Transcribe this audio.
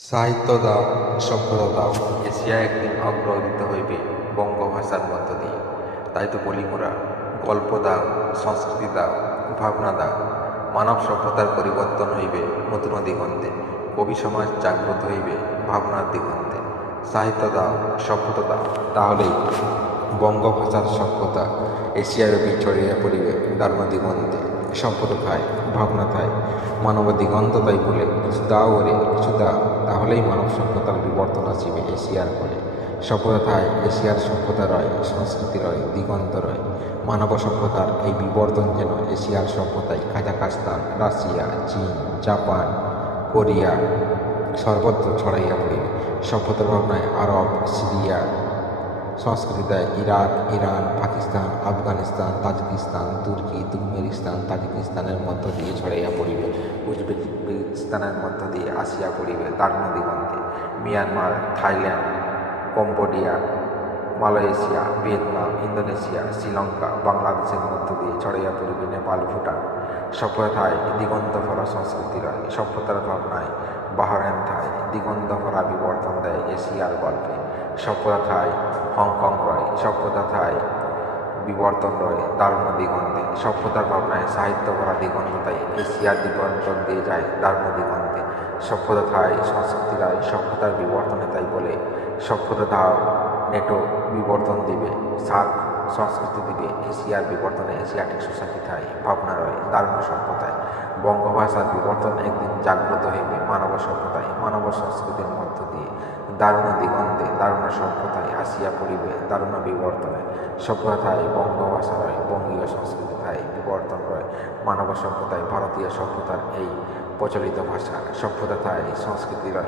সাহিত্য দাও, সভ্যতা দাও, এশিয়া একদিন অগ্রগতিত হইবে বঙ্গভাষার মধ্য দিয়ে। তাই তো বলি মোরা, গল্প দাও, সংস্কৃতি দাও, ভাবনা দাও, মানব সভ্যতার পরিবর্তন হইবে নতুন দিগন্তে, কবি সমাজ জাগ্রত হইবে ভাবনার দিগন্তে। সাহিত্য দাও, সভ্যতা দাও, তাহলেই বঙ্গভাষার সভ্যতা এশিয়াব্যাপী ছড়িয়ে পড়িবে দারুণ দিগন্তে। সভ্যতা থায়, ভাবনা থায়, মানব দিগন্ত তাই বলে কিছু দাও ওরে কিছু দাও, তাহলেই মানব সভ্যতার বিবর্তন আসিবে এশিয়ার কোলে। সভ্যতা থায়, এশিয়ার সভ্যতা রয়, সংস্কৃতি রয়, দিগন্ত রয়। মানব সভ্যতার এই বিবর্তন যেন এশিয়ার সভ্যতায় কাজাখস্তান, রাশিয়া, চীন, জাপান, কোরিয়া সর্বত্র ছড়াইয়া পড়িবে। সভ্যতার ভাবনায় আরব, সিরিয়া, সংস্কৃতিতে Iraq, Iran, Pakistan, Afghanistan, Tajikistan, তুর্কি, তুর্কমেনিস্তান, তাজিকিস্তানের মধ্য দিয়ে ছড়াইয়া পড়িবে, উজবেকিস্তানের মধ্য দিয়ে আসিয়া পড়িবে দারুণ দিগন্তে। Myanmar, Thailand, Cambodia, Malaysia, Vietnam, Indonesia, Sri Lanka, বাংলাদেশের মধ্য দিয়ে ছড়াইয়া পড়িবে নেপাল, ভুটান। সভ্যতায় দিগন্ত ভরা সংস্কৃতি রয়, সভ্যতার ভাবনায় বাহরেন থায়, দিগন্ত ভরা বিবর্তন দেয় এশিয়ার গল্পে। সভ্যতা থায়, হংকং রয়, সভ্যতা থায়, বিবর্তন রয় দারুণ দিগন্তে। সভ্যতার ভাবনায় সাহিত্য ভরা দিগন্ত তাই এশিয়ার দিগন্তন দিয়ে যায় দারুণ দিগন্তে। সভ্যতা থায়, সংস্কৃতি রয়, সভ্যতার বিবর্তনে তাই বলে সভ্যতা দাও নেটো বিবর্তন দিবে, সার্ক সংস্কৃতি দিবে এশিয়ার বিবর্তনে। এশিয়াটিক সোসাইটি থায়, ভাবনা রয় দারুণ সভ্যতায়। বঙ্গভাষার বিবর্তন একদিন জাগ্রত হইবে মানব সভ্যতায়, মানব সংস্কৃতির মধ্য দিয়ে দারুণ দিগন্তে, দারুণ সভ্যতায় আসিয়া পড়িবে দারুণ বিবর্তনে। সভ্যতায় বঙ্গভাষা রয়, বঙ্গীয় সংস্কৃতি থায়, বিবর্তন রয় মানব সভ্যতায়, ভারতীয় সভ্যতার এই প্রচলিত ভাষা। সভ্যতা থায়, সংস্কৃতি রয়।